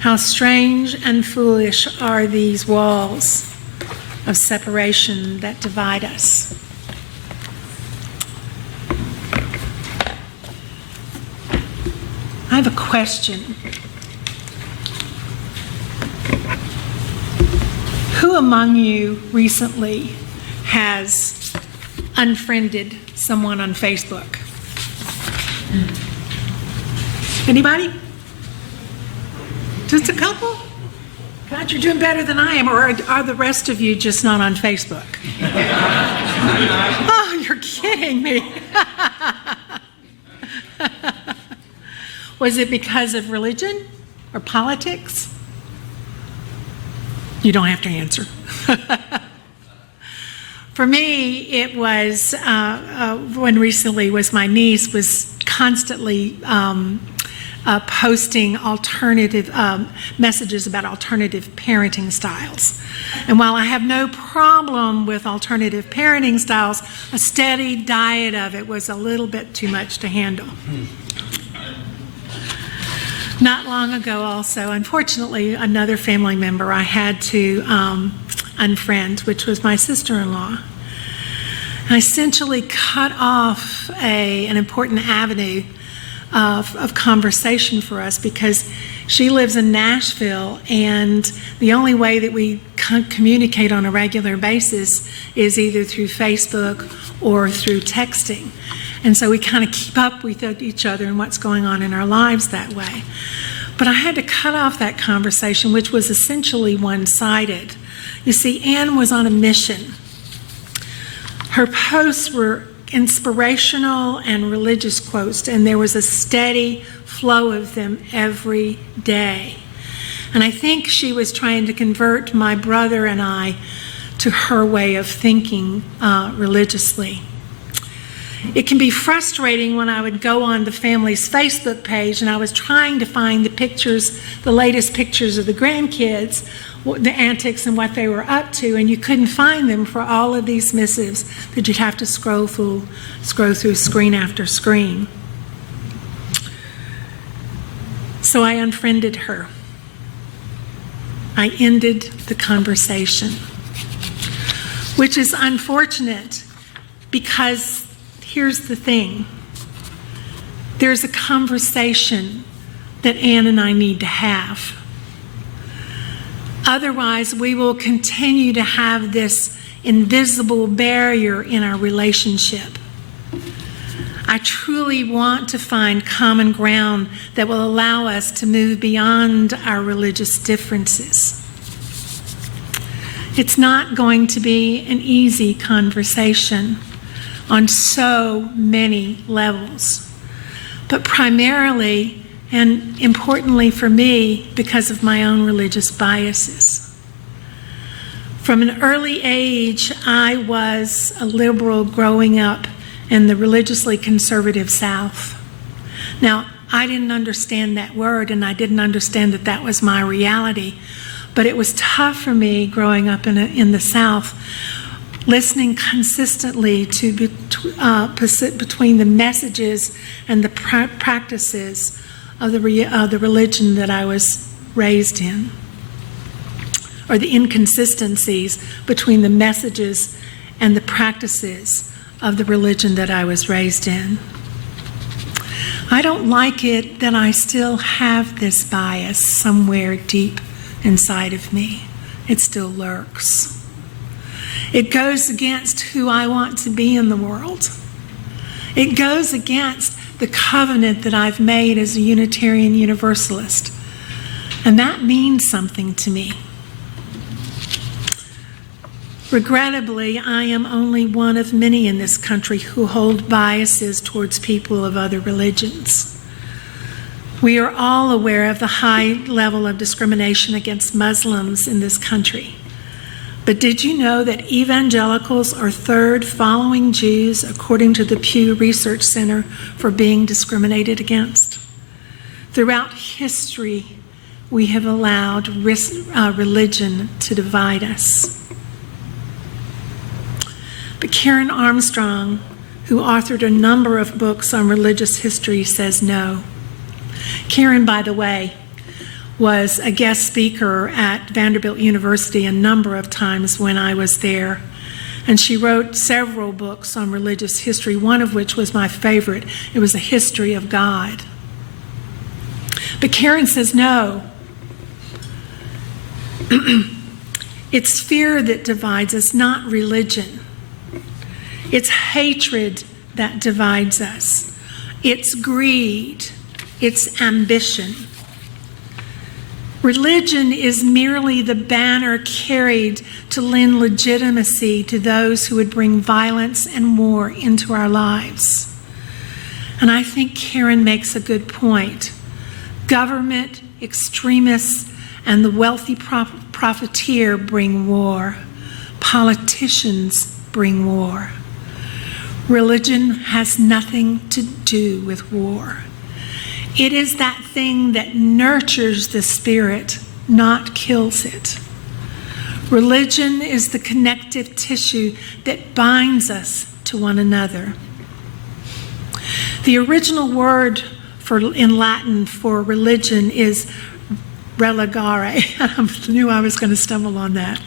How strange and foolish are these walls of separation that divide us. I have a question. Who among you recently has unfriended someone on Facebook? Anybody? Just a couple? God, you're doing better than I am. Or are the rest of you just not on Facebook? Oh, you're kidding me. Was it because of religion or politics? You don't have to answer. For me, it was when recently was my niece was constantly posting alternative messages about alternative parenting styles. And while I have no problem with alternative parenting styles, a steady diet of it was a little bit too much to handle. Not long ago also, unfortunately, another family member I had to unfriend, which was my sister-in-law. I essentially cut off an important avenue of conversation for us because she lives in Nashville, and the only way that we communicate on a regular basis is either through Facebook or through texting. And so we kind of keep up with each other and what's going on in our lives that way. But I had to cut off that conversation, which was essentially one-sided. You see, Anne was on a mission. Her posts were inspirational and religious quotes, and there was a steady flow of them every day. And I think she was trying to convert my brother and I to her way of thinking religiously. It can be frustrating when I would go on the family's Facebook page and I was trying to find the latest pictures of the grandkids, the antics and what they were up to, and you couldn't find them for all of these missives that you'd have to scroll through screen after screen. So I unfriended her. I ended the conversation, which is unfortunate because here's the thing. There's a conversation that Anne and I need to have. Otherwise, we will continue to have this invisible barrier in our relationship. I truly want to find common ground that will allow us to move beyond our religious differences. It's not going to be an easy conversation on so many levels, but primarily and importantly for me, because of my own religious biases. From an early age, I was a liberal growing up in the religiously conservative South. Now, I didn't understand that word, and I didn't understand that that was my reality, but it was tough for me growing up in the South, listening consistently to between the messages and the practices of the religion that I was raised in, or the inconsistencies between the messages and the practices of the religion that I was raised in. I don't like it that I still have this bias somewhere deep inside of me. It still lurks. It goes against who I want to be in the world. It goes against the covenant that I've made as a Unitarian Universalist. And that means something to me. Regrettably, I am only one of many in this country who hold biases towards people of other religions. We are all aware of the high level of discrimination against Muslims in this country. But did you know that evangelicals are third following Jews according to the Pew Research Center for being discriminated against? Throughout history, we have allowed religion to divide us. But Karen Armstrong, who authored a number of books on religious history, says no. Karen, by the way, was a guest speaker at Vanderbilt University a number of times when I was there. And she wrote several books on religious history, one of which was my favorite. It was A History of God. But Karen says, no. It's fear that divides us, not religion. It's hatred that divides us. It's greed. It's ambition. Religion is merely the banner carried to lend legitimacy to those who would bring violence and war into our lives. And I think Karen makes a good point. Government, extremists, and the wealthy profiteer bring war. Politicians bring war. Religion has nothing to do with war. It is that thing that nurtures the spirit, not kills it. Religion is the connective tissue that binds us to one another. The original word in Latin for religion is religare. I knew I was going to stumble on that.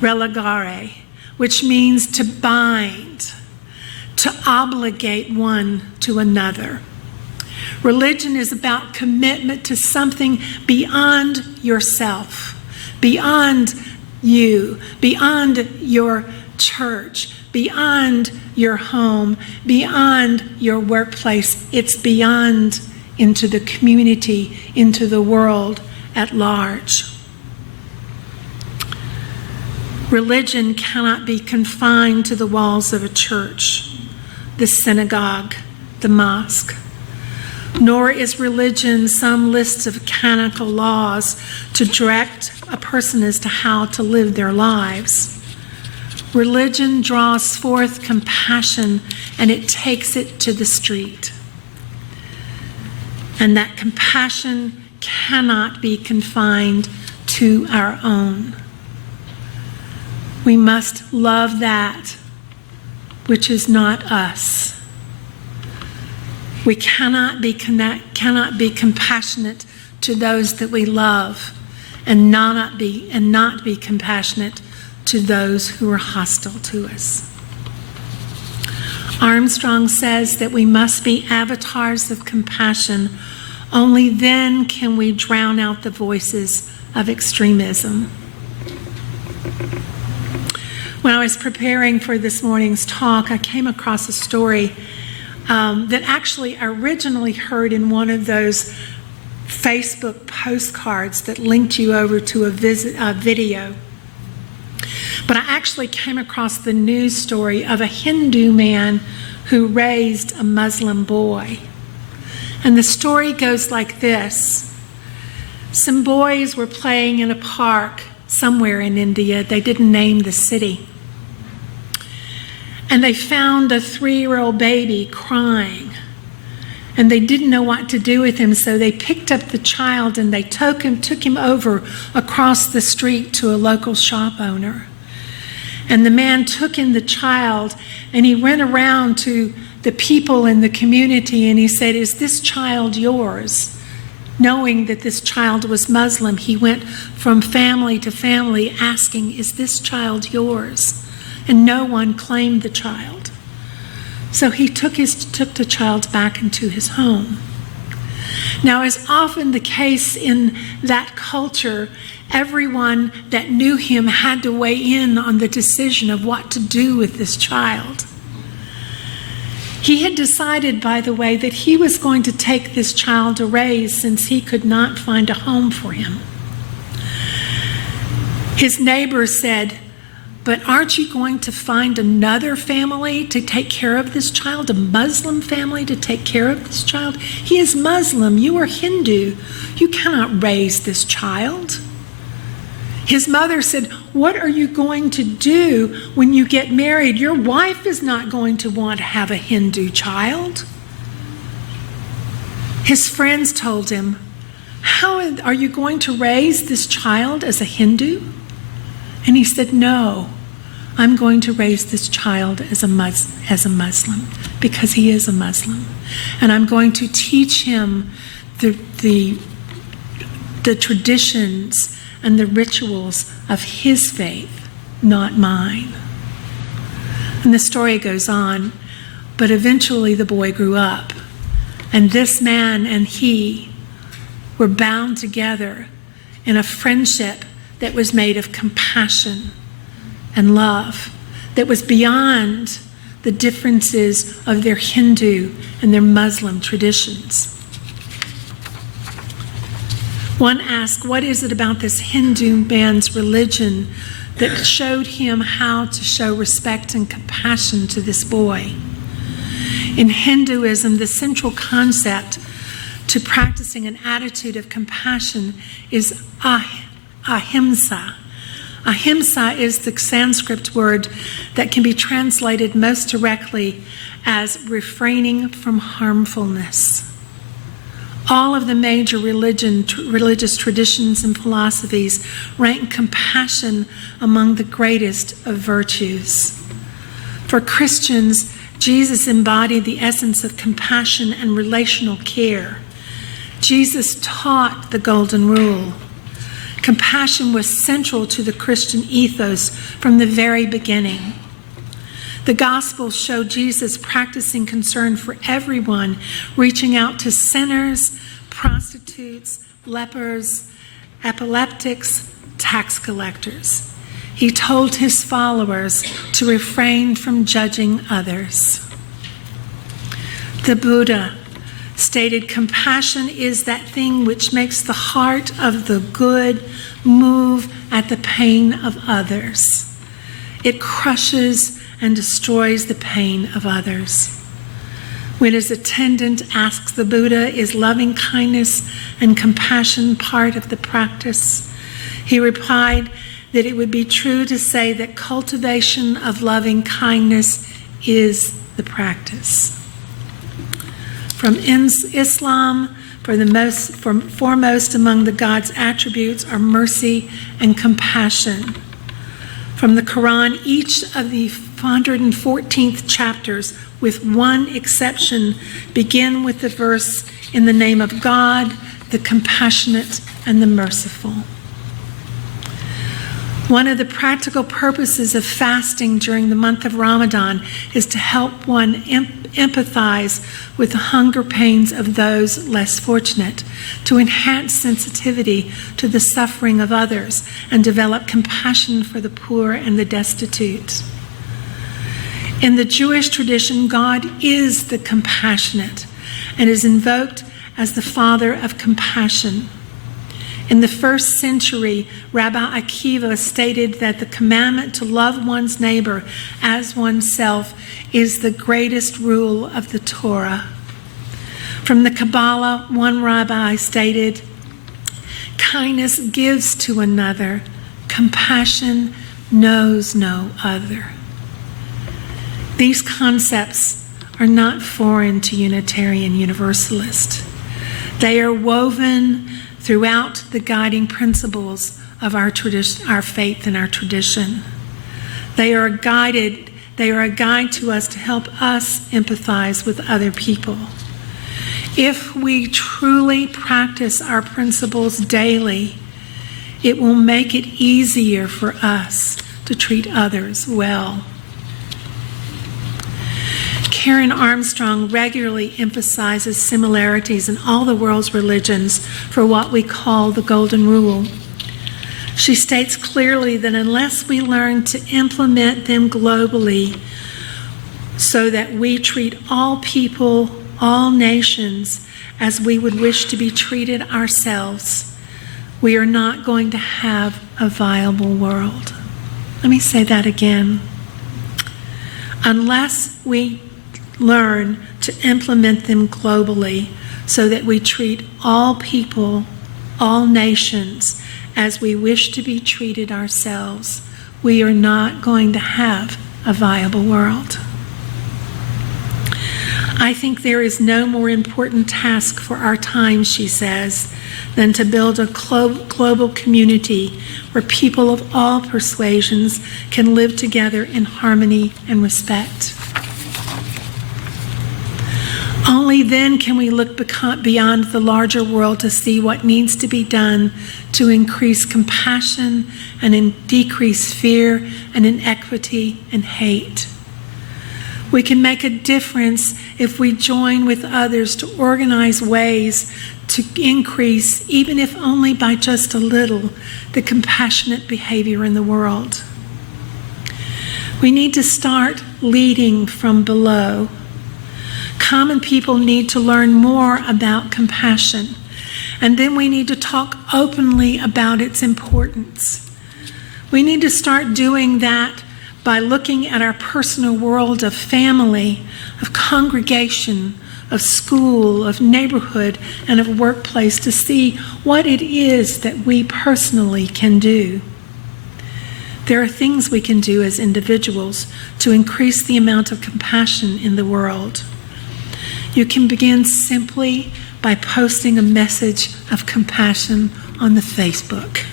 Religare, which means to bind, to obligate one to another. Religion is about commitment to something beyond yourself, beyond you, beyond your church, beyond your home, beyond your workplace. It's beyond into the community, into the world at large. Religion cannot be confined to the walls of a church, the synagogue, the mosque. Nor is religion some list of canonical laws to direct a person as to how to live their lives. Religion draws forth compassion and it takes it to the street. And that compassion cannot be confined to our own. We must love that which is not us. We cannot be compassionate to those that we love and not be compassionate to those who are hostile to us. Armstrong says that we must be avatars of compassion. Only then can we drown out the voices of extremism. When I was preparing for this morning's talk, I came across a story that actually I originally heard in one of those Facebook postcards that linked you over to a video. But I actually came across the news story of a Hindu man who raised a Muslim boy. And the story goes like this. Some boys were playing in a park somewhere in India. They didn't name the city. And they found a 3-year-old baby crying. And they didn't know what to do with him, so they picked up the child and they took him over across the street to a local shop owner. And the man took in the child and he went around to the people in the community and he said, "Is this child yours?" Knowing that this child was Muslim, he went from family to family asking, "Is this child yours?" And no one claimed the child. So he took the child back into his home. Now, as often the case in that culture, everyone that knew him had to weigh in on the decision of what to do with this child. He had decided, by the way, that he was going to take this child to raise since he could not find a home for him. His neighbor said, "But aren't you going to find another family to take care of this child, a Muslim family to take care of this child? He is Muslim, you are Hindu. You cannot raise this child." His mother said, "What are you going to do when you get married? Your wife is not going to want to have a Hindu child." His friends told him, "How are you going to raise this child as a Hindu?" And he said, "No, I'm going to raise this child as a Muslim, because he is a Muslim. And I'm going to teach him the the traditions and the rituals of his faith, not mine. And the story goes on, but eventually the boy grew up, and this man and he were bound together in a friendship that was made of compassion and love, that was beyond the differences of their Hindu and their Muslim traditions. One asked, what is it about this Hindu man's religion that showed him how to show respect and compassion to this boy? In Hinduism, the central concept to practicing an attitude of compassion is ahimsa. Ahimsa is the Sanskrit word that can be translated most directly as refraining from harmfulness. All of the major religious traditions and philosophies rank compassion among the greatest of virtues. For Christians, Jesus embodied the essence of compassion and relational care. Jesus taught the Golden Rule. Compassion was central to the Christian ethos from the very beginning. The Gospels show Jesus practicing concern for everyone, reaching out to sinners, prostitutes, lepers, epileptics, tax collectors. He told his followers to refrain from judging others. The Buddha stated, compassion is that thing which makes the heart of the good move at the pain of others. It crushes and destroys the pain of others. When his attendant asks the Buddha, is loving kindness and compassion part of the practice? He replied that it would be true to say that cultivation of loving kindness is the practice. From Islam, foremost among the God's attributes are mercy and compassion. From the Quran, each of the 114th chapters, with one exception, begin with the verse, in the name of God, the compassionate and the merciful. One of the practical purposes of fasting during the month of Ramadan is to help one empathize with the hunger pains of those less fortunate, to enhance sensitivity to the suffering of others, and develop compassion for the poor and the destitute. In the Jewish tradition, God is the compassionate and is invoked as the Father of compassion. In the first century, Rabbi Akiva stated that the commandment to love one's neighbor as oneself is the greatest rule of the Torah. From the Kabbalah, one rabbi stated, kindness gives to another, compassion knows no other. These concepts are not foreign to Unitarian Universalist. They are woven throughout the guiding principles of our tradition, our faith and our tradition. They are a guide to us to help us empathize with other people. If we truly practice our principles daily, it will make it easier for us to treat others well. Karen Armstrong regularly emphasizes similarities in all the world's religions for what we call the Golden Rule. She states clearly that unless we learn to implement them globally so that we treat all people, all nations, as we would wish to be treated ourselves, we are not going to have a viable world. Let me say that again. Unless we learn to implement them globally so that we treat all people, all nations, as we wish to be treated ourselves, we are not going to have a viable world. I think there is no more important task for our time, she says, than to build a global community where people of all persuasions can live together in harmony and respect. Only then can we look beyond the larger world to see what needs to be done to increase compassion and decrease fear and inequity and hate. We can make a difference if we join with others to organize ways to increase, even if only by just a little, the compassionate behavior in the world. We need to start leading from below. Common people need to learn more about compassion, and then we need to talk openly about its importance. We need to start doing that by looking at our personal world of family, of congregation, of school, of neighborhood, and of workplace to see what it is that we personally can do. There are things we can do as individuals to increase the amount of compassion in the world. You can begin simply by posting a message of compassion on the Facebook.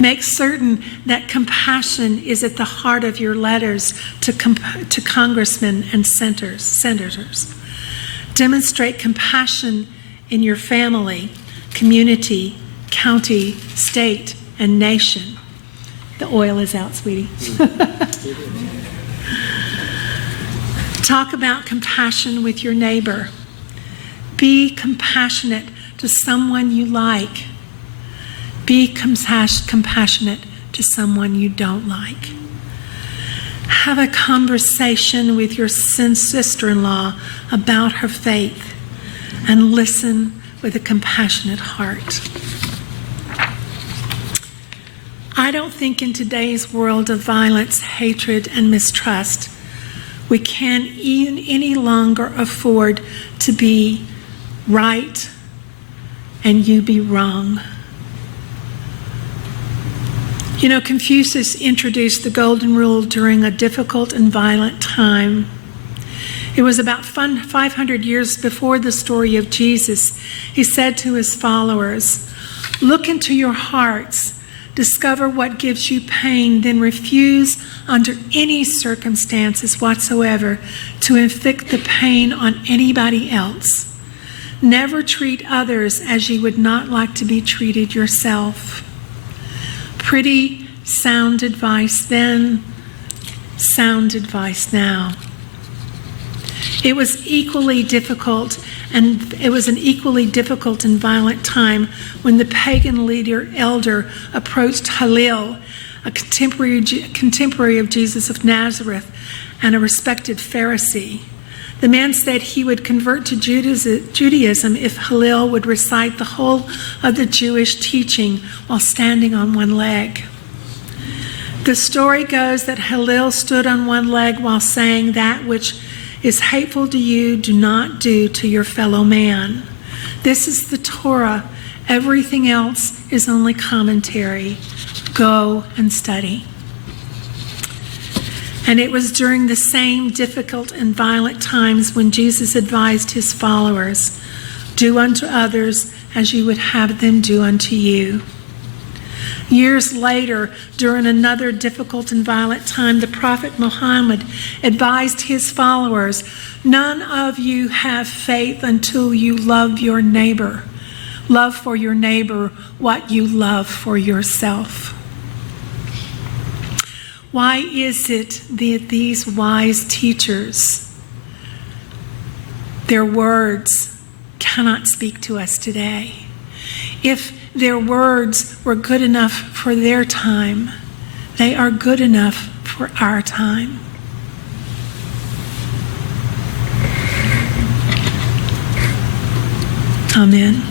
Make certain that compassion is at the heart of your letters to congressmen and senators. Demonstrate compassion in your family, community, county, state, and nation. The oil is out, sweetie. Talk about compassion with your neighbor. Be compassionate to someone you like. Be compassionate to someone you don't like. Have a conversation with your sister-in-law about her faith and listen with a compassionate heart. I don't think in today's world of violence, hatred, and mistrust, we can even any longer afford to be right and you be wrong. You know, Confucius introduced the Golden Rule during a difficult and violent time. It was about 500 years before the story of Jesus. He said to his followers, "Look into your hearts, discover what gives you pain, then refuse under any circumstances whatsoever to inflict the pain on anybody else. Never treat others as you would not like to be treated yourself." Pretty sound advice then, sound advice now. It was an equally difficult and violent time when the pagan elder approached Hillel, a contemporary of Jesus of Nazareth and a respected Pharisee. The man said he would convert to Judaism if Hillel would recite the whole of the Jewish teaching while standing on one leg. The story goes that Hillel stood on one leg while saying, "That which is hateful to you, do not do to your fellow man." This is the Torah. Everything else is only commentary. Go and study. And it was during the same difficult and violent times when Jesus advised his followers, "Do unto others as you would have them do unto you." Years later, during another difficult and violent time, the prophet Muhammad advised his followers, "None of you have faith until you love your neighbor. Love for your neighbor what you love for yourself." Why is it that these wise teachers, their words cannot speak to us today? If their words were good enough for their time, they are good enough for our time. Amen.